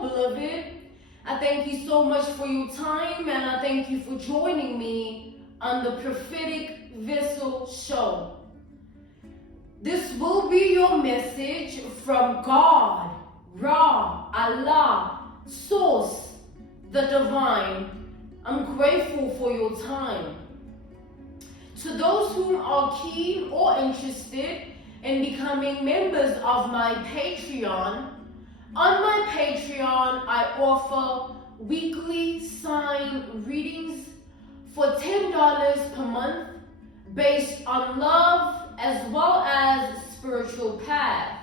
Hello, beloved. I thank you so much for your time, and I thank you for joining me on the Prophetic Vessel Show. This will be your message from God, Ra, Allah, Source, the Divine. I'm grateful for your time. To those who are keen or interested in becoming members of my Patreon, on my Patreon, I offer weekly sign readings for $10 per month based on love as well as spiritual path.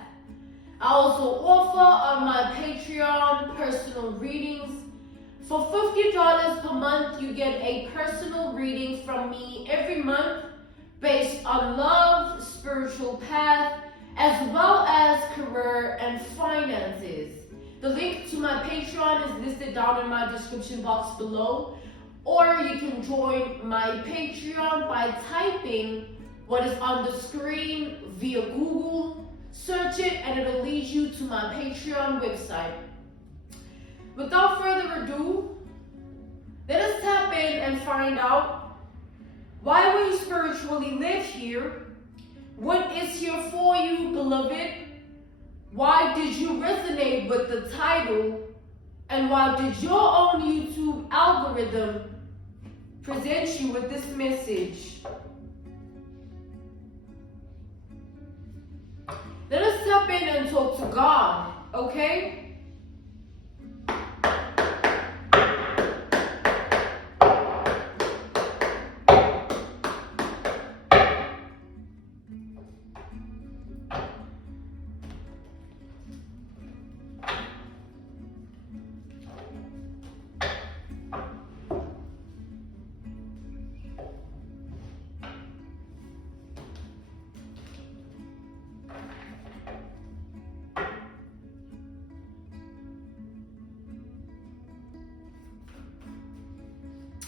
I also offer on my Patreon personal readings. For $50 per month, you get a personal reading from me every month based on love, spiritual path, as well as career and finances. The link to my Patreon is listed down in my description box below, or you can join my Patreon by typing what is on the screen via Google. Search it and it'll lead you to my Patreon website. Without further ado, let us tap in and find out why we spiritually live here. What is here for you, beloved? Why did you resonate with the title? And why did your own YouTube algorithm present you with this message? Let us tap in and talk to God, okay?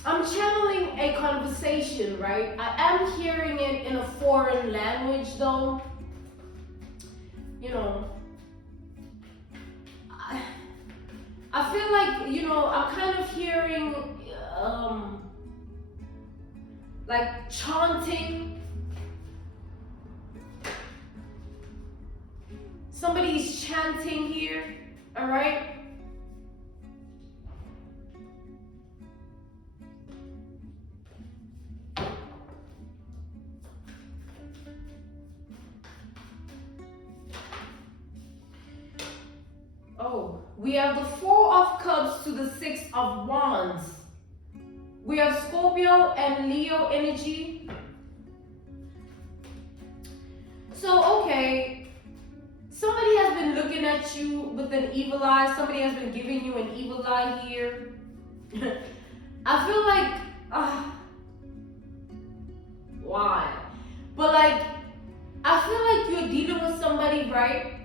I'm channeling a conversation, right? I am hearing it in a foreign language though. You know, I feel like, I'm kind of hearing like chanting. Somebody's chanting here, all right? Oh, we have the Four of Cups to the Six of Wands. We have Scorpio and Leo energy. So, okay, somebody has been looking at you with an evil eye. Somebody has been giving you an evil eye here. I feel like, why? But like, I feel like you're dealing with somebody, right?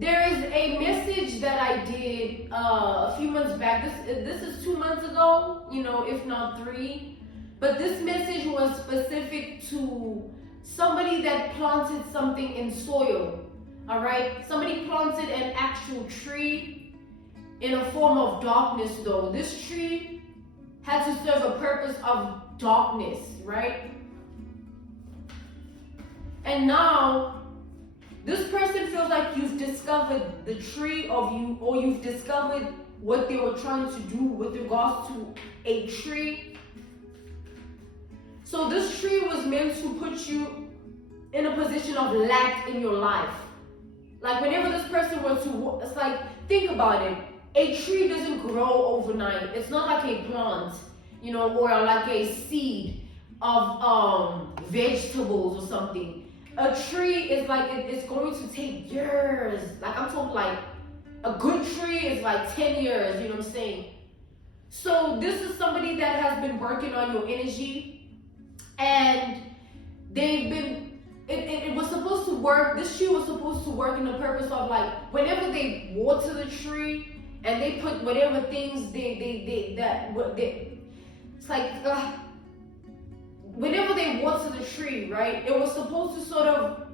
There is a message that I did a few months back. This is 2 months ago, if not 3. But this message was specific to somebody that planted something in soil, all right? Somebody planted an actual tree in a form of darkness though. This tree had to serve a purpose of darkness, right? And now, this person feels like you've discovered the tree of you, or you've discovered what they were trying to do with regards to a tree. So this tree was meant to put you in a position of lack in your life. Like whenever this person were to, it's like, think about it. A tree doesn't grow overnight. It's not like a plant, or like a seed of vegetables or something. A tree is like, it's going to take years. Like I'm talking like a good tree is like 10 years, you know what I'm saying? So this is somebody that has been working on your energy, and they've been, it was supposed to work, this tree was supposed to work in the purpose of like, whenever they water the tree and they put whatever things it's like, whenever they water the tree, right, it was supposed to sort of,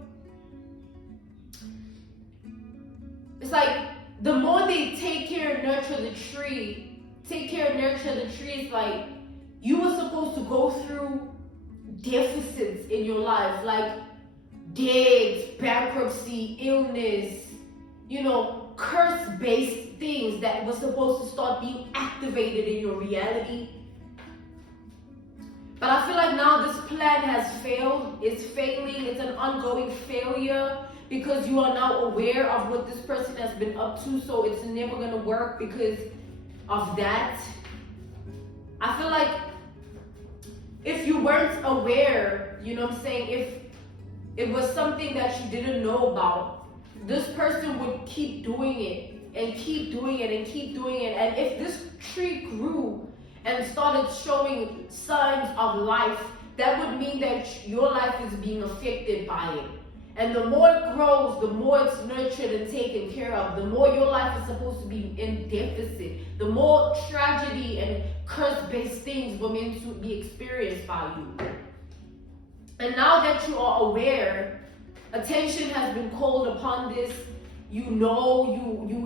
it's like the more they take care and nurture the tree, it's like you were supposed to go through deficits in your life, like death, bankruptcy, illness, curse-based things that were supposed to start being activated in your reality. But I feel like now this plan has failed. It's failing. It's an ongoing failure because you are now aware of what this person has been up to. So it's never going to work because of that. I feel like if you weren't aware, if it was something that you didn't know about, this person would keep doing it and keep doing it and keep doing it. And if this tree grew and started showing signs of life, that would mean that your life is being affected by it. And the more it grows, the more it's nurtured and taken care of, the more your life is supposed to be in deficit, the more tragedy and curse-based things were meant to be experienced by you. And now that you are aware, attention has been called upon this. You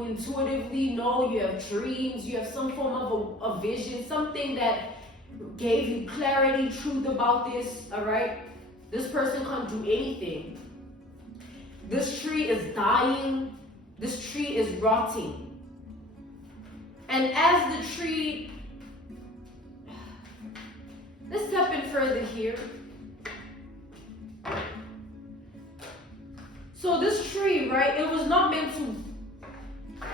intuitively know, you have dreams, you have some form of a vision, something that gave you clarity, truth about this, all right? This person can't do anything. This tree is dying. This tree is rotting. And as the tree, let's step in further here. So this tree, right,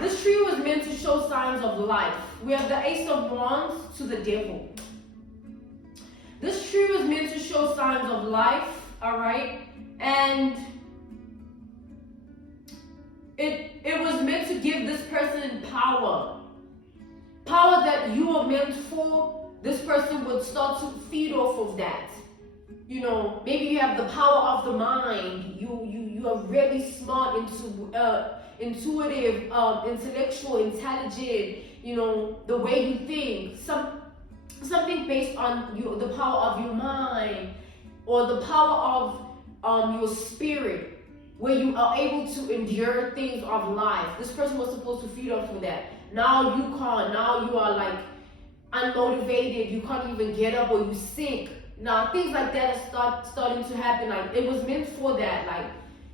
this tree was meant to show signs of life. We have the Ace of Wands to the Devil. This tree was meant to show signs of life, all right? And it was meant to give this person power. Power that you are meant for, this person would start to feed off of that. Maybe you have the power of the mind. You are really smart, intuitive, intellectual, intelligent. The way you think, something based on the power of your mind or the power of your spirit, where you are able to endure things of life. This person was supposed to feed off of that. Now you can't. Now you are like unmotivated. You can't even get up, or you sick. Now things like that are starting to happen. Like it was meant for that. Like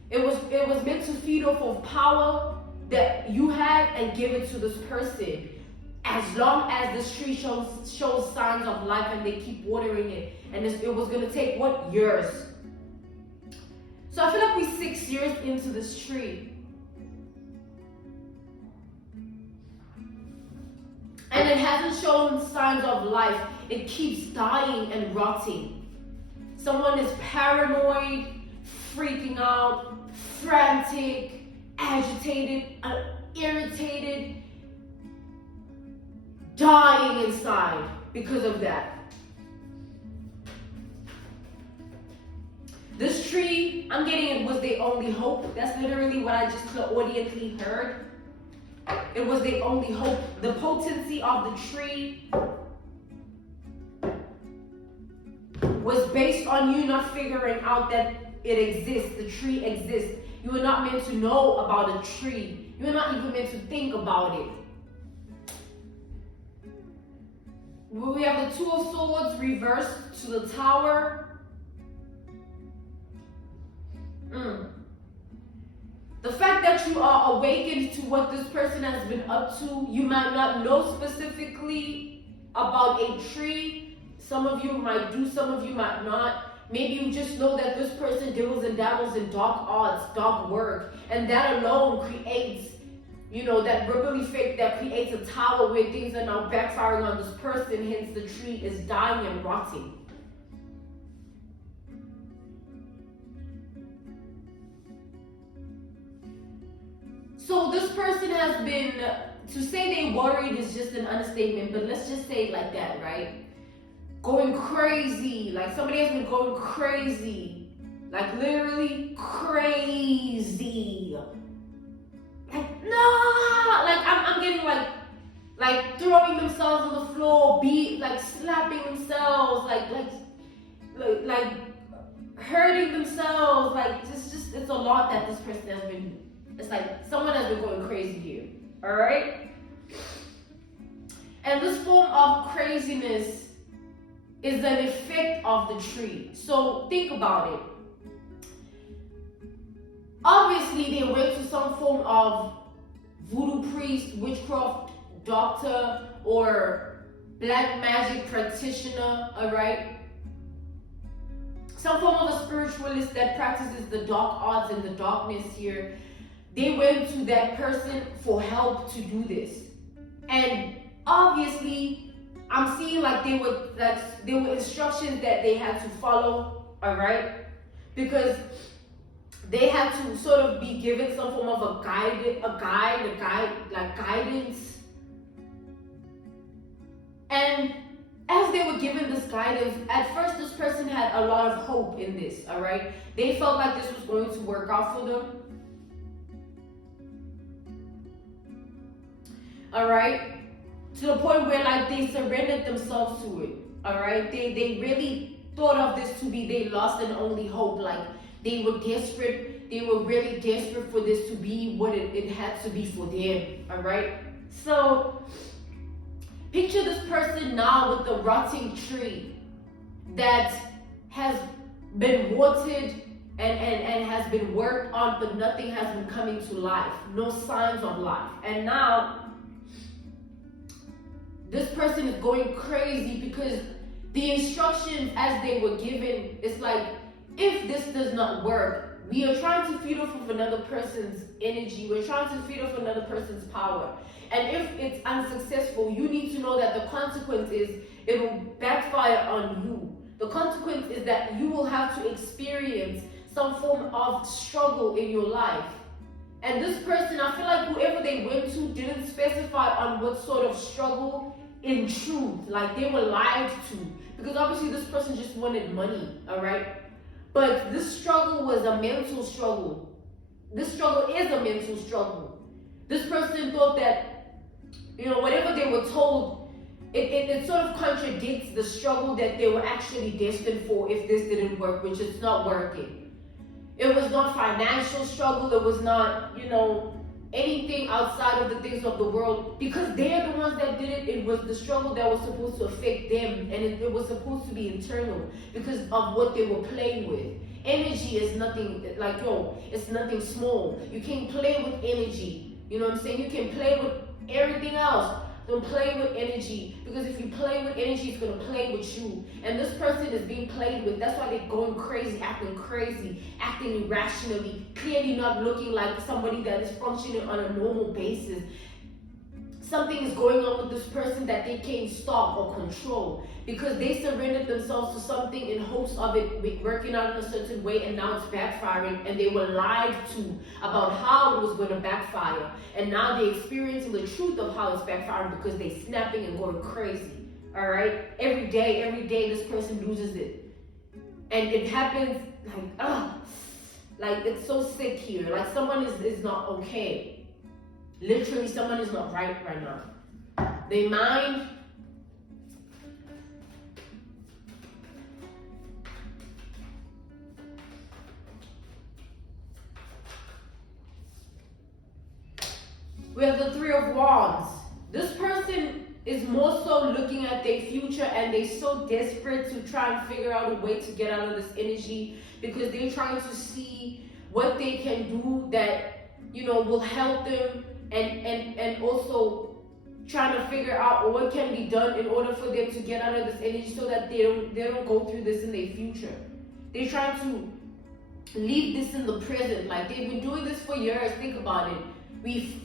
it was meant to feed off of power that you had and give it to this person. As long as this tree shows signs of life and they keep watering it, and it was gonna take years. So I feel like we're 6 years into this tree. And it hasn't shown signs of life. It keeps dying and rotting. Someone is paranoid, freaking out, frantic, agitated, irritated, dying inside because of that. This tree, I'm getting it was their only hope. That's literally what I just audiently heard. It was their only hope. The potency of the tree was based on you not figuring out that it exists. The tree exists. You were not meant to know about a tree. You were not even meant to think about it. We have the Two of Swords reversed to the Tower. The fact that you are awakened to what this person has been up to, you might not know specifically about a tree. Some of you might do, some of you might not. Maybe you just know that this person deals and dabbles in dark arts, dark work, and that alone creates, that ripple effect that creates a tower where things are now backfiring on this person, hence the tree is dying and rotting. So this person has been, to say they worried is just an understatement, but let's just say it like that, right? Going crazy, like somebody has been going crazy, like literally crazy. Like, no, like I'm getting like throwing themselves on the floor, slapping themselves, like hurting themselves, like it's a lot that this person has been. It's like someone has been going crazy here. All right? And this form of craziness is an effect of the tree. So think about it. Obviously, they went to some form of voodoo priest, witchcraft doctor, or black magic practitioner, all right? Some form of a spiritualist that practices the dark arts and the darkness here. They went to that person for help to do this. And obviously, I'm seeing like there were instructions that they had to follow, all right? Because they had to sort of be given some form of a guide, like guidance. And as they were given this guidance, at first this person had a lot of hope in this, all right? They felt like this was going to work out for them. All right? To the point where like they surrendered themselves to it, all right? They really thought of this to be their last and only hope. Like they were desperate. They were really desperate for this to be what it had to be for them, all right? So picture this person now with the rotting tree that has been watered and has been worked on, but nothing has been coming to life. No signs of life. And now this person is going crazy because the instructions as they were given is like, if this does not work, we are trying to feed off of another person's energy. We're trying to feed off another person's power. And if it's unsuccessful, you need to know that the consequence is it will backfire on you. The consequence is that you will have to experience some form of struggle in your life. And this person, I feel like whoever they went to didn't specify on what sort of struggle in truth, like they were lied to. Because obviously this person just wanted money, all right? But this struggle was a mental struggle. This struggle is a mental struggle. This person thought that, whatever they were told, it sort of contradicts the struggle that they were actually destined for if this didn't work, which is not working. It was not financial struggle. It was not, anything outside of the things of the world, because they're the ones that did it. It was the struggle that was supposed to affect them, and it was supposed to be internal because of what they were playing with. Energy is nothing, it's nothing small. You can't play with energy. You know what I'm saying? You can play with everything else. Don't play with energy, because if you play with energy, it's going to play with you. And this person is being played with. That's why they're going crazy, acting irrationally, clearly not looking like somebody that is functioning on a normal basis. Something is going on with this person that they can't stop or control, because they surrendered themselves to something in hopes of it working out in a certain way, and now it's backfiring, and they were lied to about how it was going to backfire. And now they're experiencing the truth of how it's backfiring because they're snapping and going crazy. All right? Every day this person loses it. And it happens like it's so sick here. Like someone is not okay. Literally, someone is not right now. They mind. We have the Three of Wands. This person is more so looking at their future, and they're so desperate to try and figure out a way to get out of this energy, because they're trying to see what they can do that, will help them, and also trying to figure out what can be done in order for them to get out of this energy so that they don't go through this in their future. They're trying to leave this in the present. Like they've been doing this for years. Think about it. We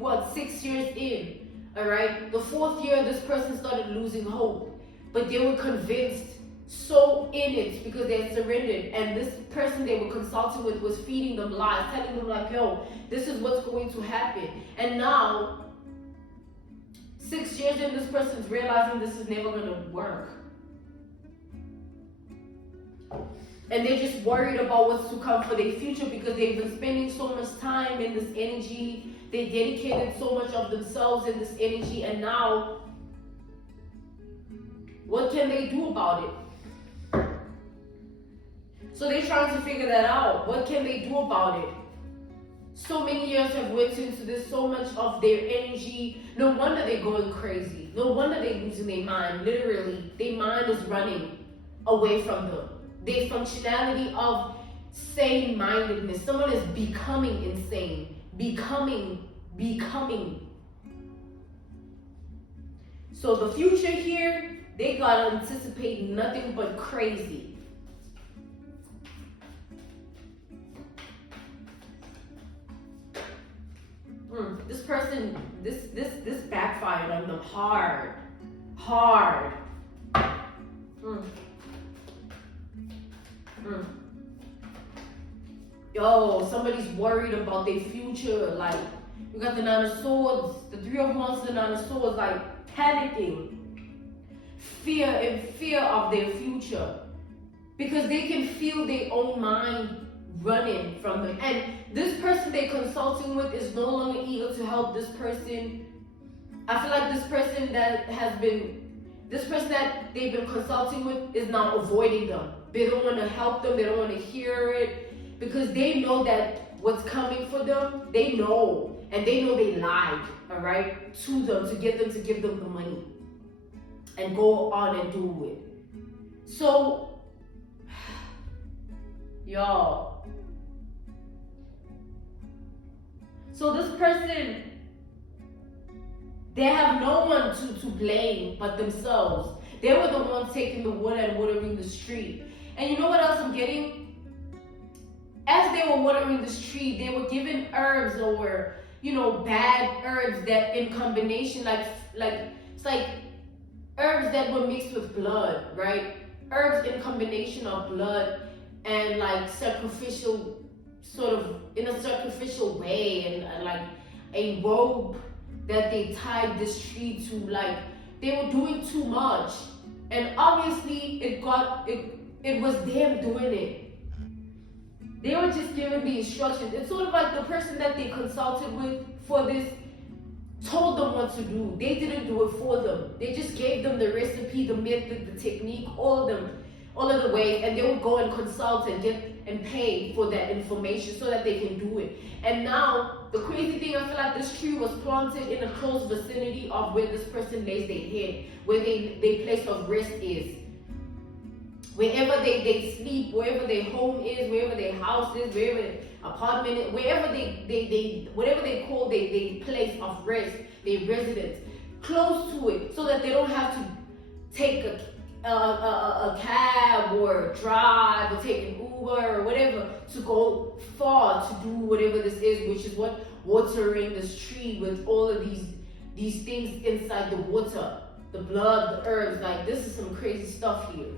what, 6 years in, all right? The 4th year, this person started losing hope, but they were convinced, so in it, because they had surrendered. And this person they were consulting with was feeding them lies, telling them like, yo, this is what's going to happen. And now, 6 years in, this person's realizing this is never going to work. And they're just worried about what's to come for their future, because they've been spending so much time in this energy. They dedicated so much of themselves in this energy, and now, what can they do about it? So they're trying to figure that out. What can they do about it? So many years have went into this, so much of their energy. No wonder they're going crazy. No wonder they're losing their mind. Literally, their mind is running away from them. Their functionality of sane-mindedness. Someone is becoming insane. Becoming. So the future here, they gotta anticipate nothing but crazy. This person, this backfired on them hard. Yo, somebody's worried about their future. Like, you got the Nine of Swords, the Three of Wands, the Nine of Swords, like panicking. Fear of their future. Because they can feel their own mind running from them. And this person they're consulting with is no longer eager to help this person. I feel like this person that they've been consulting with is now avoiding them. They don't want to help them. They don't want to hear it because they know that what's coming for them, they know. And they know they lied, all right, to them to get them to give them the money and go on and do it. So, y'all. So this person, they have no one to blame but themselves. They were the ones taking the water and watering the tree. And you know what else I'm getting? As they were watering this tree, they were given herbs or, bad herbs that in combination, it's like herbs that were mixed with blood, right? Herbs in combination of blood and like sacrificial, sort of in a sacrificial way, and like a robe that they tied this tree to. Like, they were doing too much, and obviously it was them doing it. They were just given the instructions. It's sort of like the person that they consulted with for this told them what to do. They didn't do it for them. They just gave them the recipe, the method, the technique, all of the ways, and they would go and consult and get and pay for that information so that they can do it. And now, the crazy thing, I feel like this tree was planted in a close vicinity of where this person lays their head, where their place of rest is. Wherever they sleep, wherever their home is, wherever their house is, wherever their apartment is, wherever whatever they call their place of rest, their residence, close to it, so that they don't have to take a cab or drive or take an Uber or whatever to go far to do whatever this is, which is what watering this tree with all of these things inside the water, the blood, the herbs. Like, this is some crazy stuff here.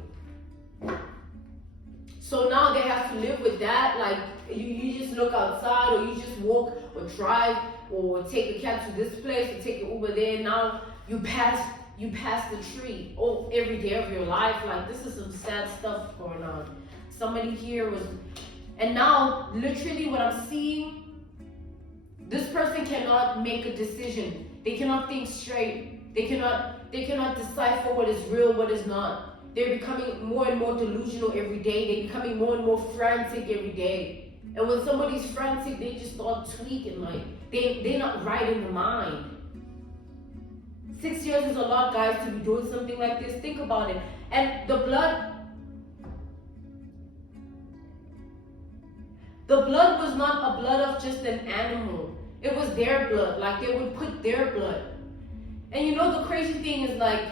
So now they have to live with that. Like, you just look outside, or you just walk or drive or take a cab to this place or take an Uber there. Now you pass the tree every day of your life. Like, this is some sad stuff going on. Somebody here was, and now literally what I'm seeing, this person cannot make a decision. They cannot think straight. They cannot decipher what is real, what is not. They're becoming more and more delusional every day. They're becoming more and more frantic every day. And when somebody's frantic, they just start tweaking. Like, they're not right in the mind. 6 years is a lot, guys, to be doing something like this. Think about it. And the blood was not a blood of just an animal. It was their blood. Like, they would put their blood. And you know, the crazy thing is, like,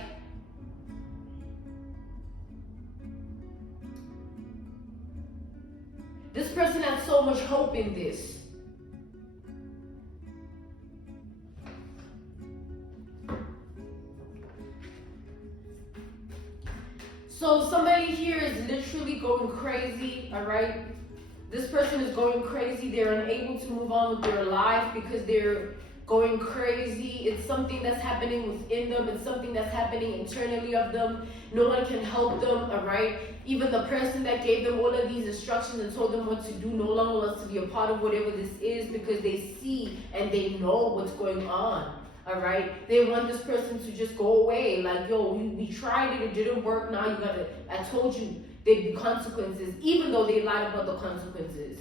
this person had so much hope in this. So somebody here is literally going crazy, all right? This person is going crazy. They're unable to move on with their life because they're going crazy. It's something that's happening within them. It's something that's happening internally of them. No one can help them, all right? Even the person that gave them all of these instructions and told them what to do no longer wants to be a part of whatever this is, because they see and they know what's going on, all right? They want this person to just go away. Like, yo, we tried it didn't work. Now you gotta, I told you there'd be consequences, even though they lied about the consequences.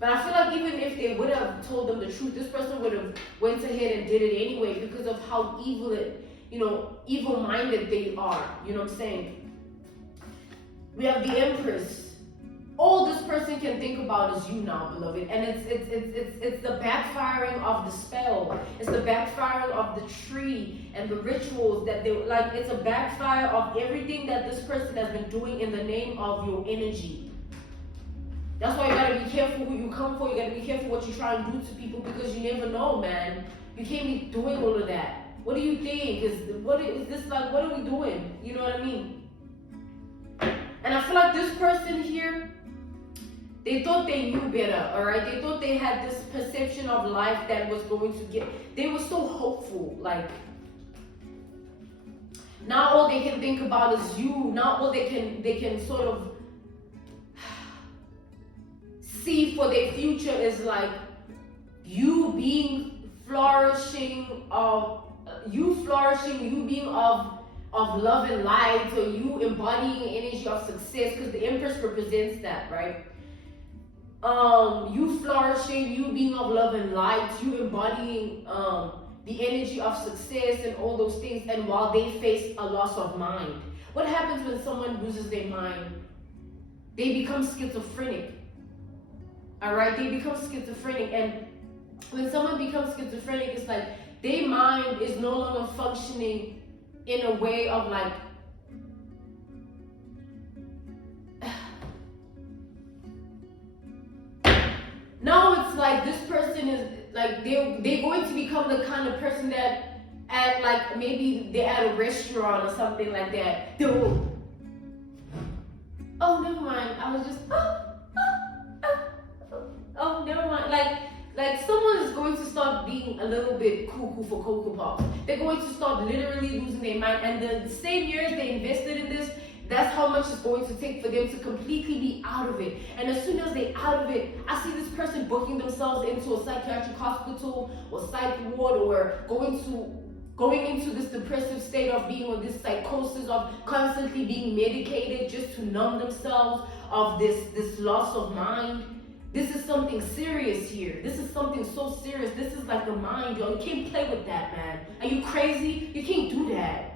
But I feel like even if they would have told them the truth, this person would have went ahead and did it anyway because of how evil-minded they are. You know what I'm saying? We have the Empress. All this person can think about is you now, beloved, and it's the backfiring of the spell. It's the backfiring of the tree and the rituals that they like. It's a backfire of everything that this person has been doing in the name of your energy. That's why you gotta be careful who you come for. You gotta be careful what you try and do to people because you never know, man. You can't be doing all of that. What do you think? What are we doing? You know what I mean? And I feel like this person here, they thought they knew better, all right? They thought they had this perception of life that was going to they were so hopeful, like, now all they can think about is you. Now all they can sort of see for their future is like you being flourishing, you being of love and light, or you embodying an energy of success, because the Empress represents that, right? You flourishing, you being of love and light, you embodying the energy of success and all those things, and while they face a loss of mind. What happens when someone loses their mind? They become schizophrenic. Alright, they become schizophrenic, and when someone becomes schizophrenic, it's like their mind is no longer functioning in a way of like now it's like this person is like they're going to become the kind of person that at like maybe they're at a restaurant or something like that. Oh, never mind. I was just oh, never mind. Like someone is going to start being a little bit cuckoo for Cocoa Pops. They're going to start literally losing their mind. And the same years they invested in this, that's how much it's going to take for them to completely be out of it. And as soon as they're out of it, I see this person booking themselves into a psychiatric hospital or psych ward, or going into this depressive state of being on this psychosis of constantly being medicated just to numb themselves of this loss of mind. This is something serious here. This is something so serious. This is like the mind, yo. You can't play with that, man. Are you crazy? You can't do that.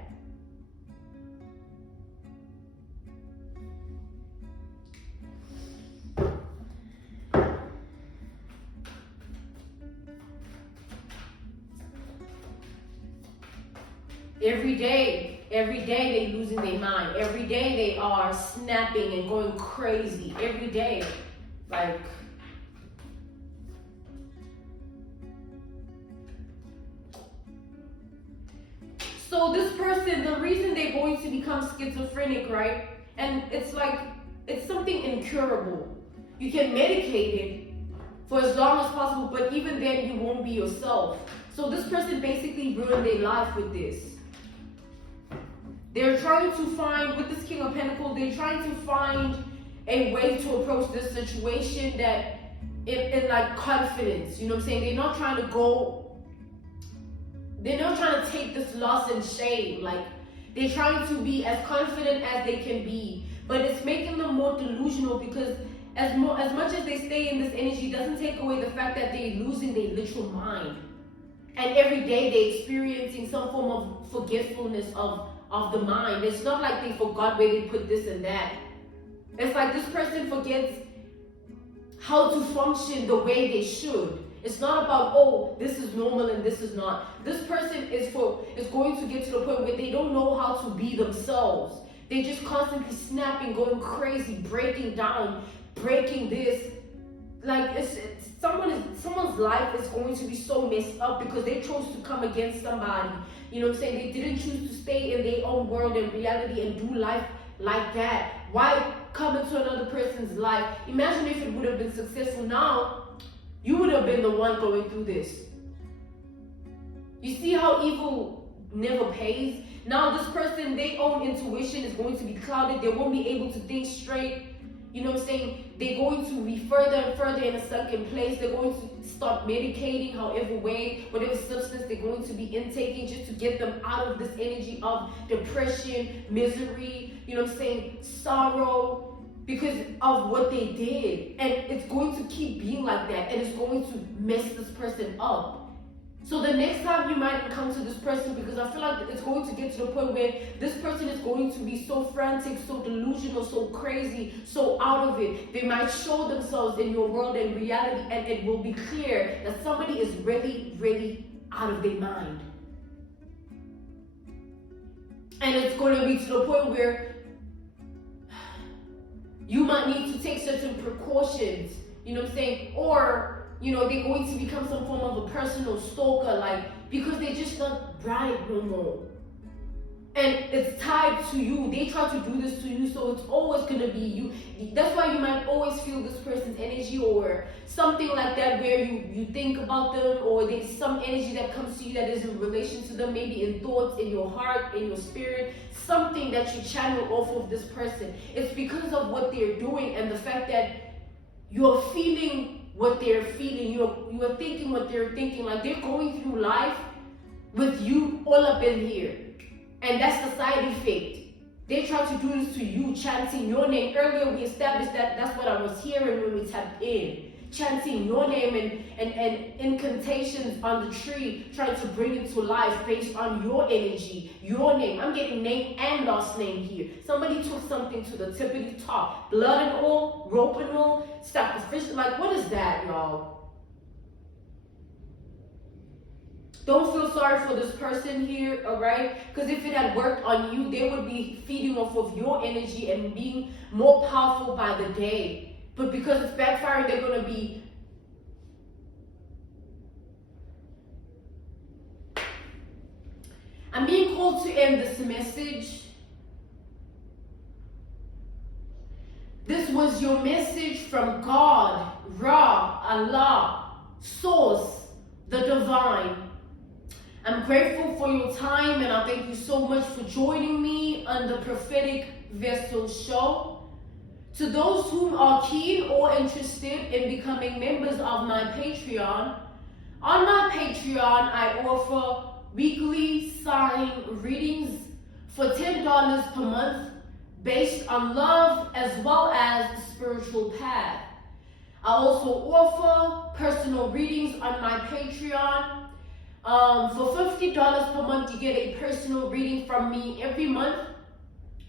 Every day they're losing their mind. Every day they are snapping and going crazy. Every day, like. So this person, the reason they're going to become schizophrenic, right? And it's like, it's something incurable. You can medicate it for as long as possible, but even then you won't be yourself. So this person basically ruined their life with this. They're trying to find, with this King of Pentacles, they're trying to find a way to approach this situation that in like confidence, you know what I'm saying? They're not trying to take this loss and shame. Like, they're trying to be as confident as they can be, but it's making them more delusional, because as much as they stay in this energy, doesn't take away the fact that they're losing their literal mind. And every day they're experiencing some form of forgetfulness of the mind. It's not like they forgot where they put this and that. It's like this person forgets how to function the way they should. It's not about, oh, this is normal and this is not. This person is going to get to the point where they don't know how to be themselves. They're just constantly snapping, going crazy, breaking down, breaking this. Like, someone's life is going to be so messed up because they chose to come against somebody. You know what I'm saying? They didn't choose to stay in their own world and reality and do life like that. Why come into another person's life? Imagine if it would have been successful. Now, you would have been the one going through this. You see how evil never pays? Now this person, their own intuition is going to be clouded. They won't be able to think straight. You know what I'm saying? They're going to be further and further in a sunken place. They're going to start medicating however way, whatever substance they're going to be intaking just to get them out of this energy of depression, misery, you know what I'm saying, sorrow, because of what they did. And it's going to keep being like that, and it's going to mess this person up. So the next time you might encounter this person, because I feel like it's going to get to the point where this person is going to be so frantic, so delusional, so crazy, so out of it. They might show themselves in your world and reality, and it will be clear that somebody is really, really out of their mind. And it's going to be to the point where you might need to take certain precautions, you know what I'm saying? Or, you know, they're going to become some form of a personal stalker, like, because they're just not bright no more. And it's tied to you. They try to do this to you, so it's always going to be you. That's why you might always feel this person's energy or something like that, where you think about them, or there's some energy that comes to you that is in relation to them, maybe in thoughts, in your heart, in your spirit, something that you channel off of this person. It's because of what they're doing and the fact that you're feeling what they're feeling, you're thinking what they're thinking. Like, they're going through life with you all up in here. And that's the side effect. They try to do this to you, chanting your name. Earlier we established that that's what I was hearing when we tapped in. Chanting your name and incantations on the tree, trying to bring it to life based on your energy, your name. I'm getting name and last name here. Somebody took something to the tippity top. Blood and all, rope and all, sacrificial. Like, what is that, y'all? Don't feel sorry for this person here, all right? Because if it had worked on you, they would be feeding off of your energy and being more powerful by the day. But because it's backfiring, they're going to be I'm being called to end this message. This was your message from God, Ra, Allah, Source, the Divine. I'm grateful for your time, and I thank you so much for joining me on the Prophetic Vessel Show. To those who are keen or interested in becoming members of my Patreon, on my Patreon I offer weekly sign readings for $10 per month based on love as well as the spiritual path. I also offer personal readings on my Patreon. For $50 per month, you get a personal reading from me every month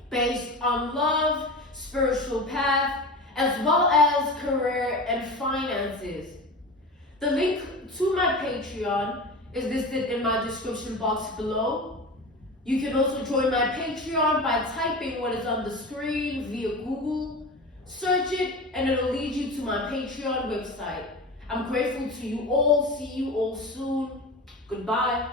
based on love, spiritual path, as well as career and finances. The link to my Patreon is listed in my description box below. You can also join my Patreon by typing what is on the screen via Google. Search it and it'll lead you to my Patreon website. I'm grateful to you all. See you all soon. Goodbye.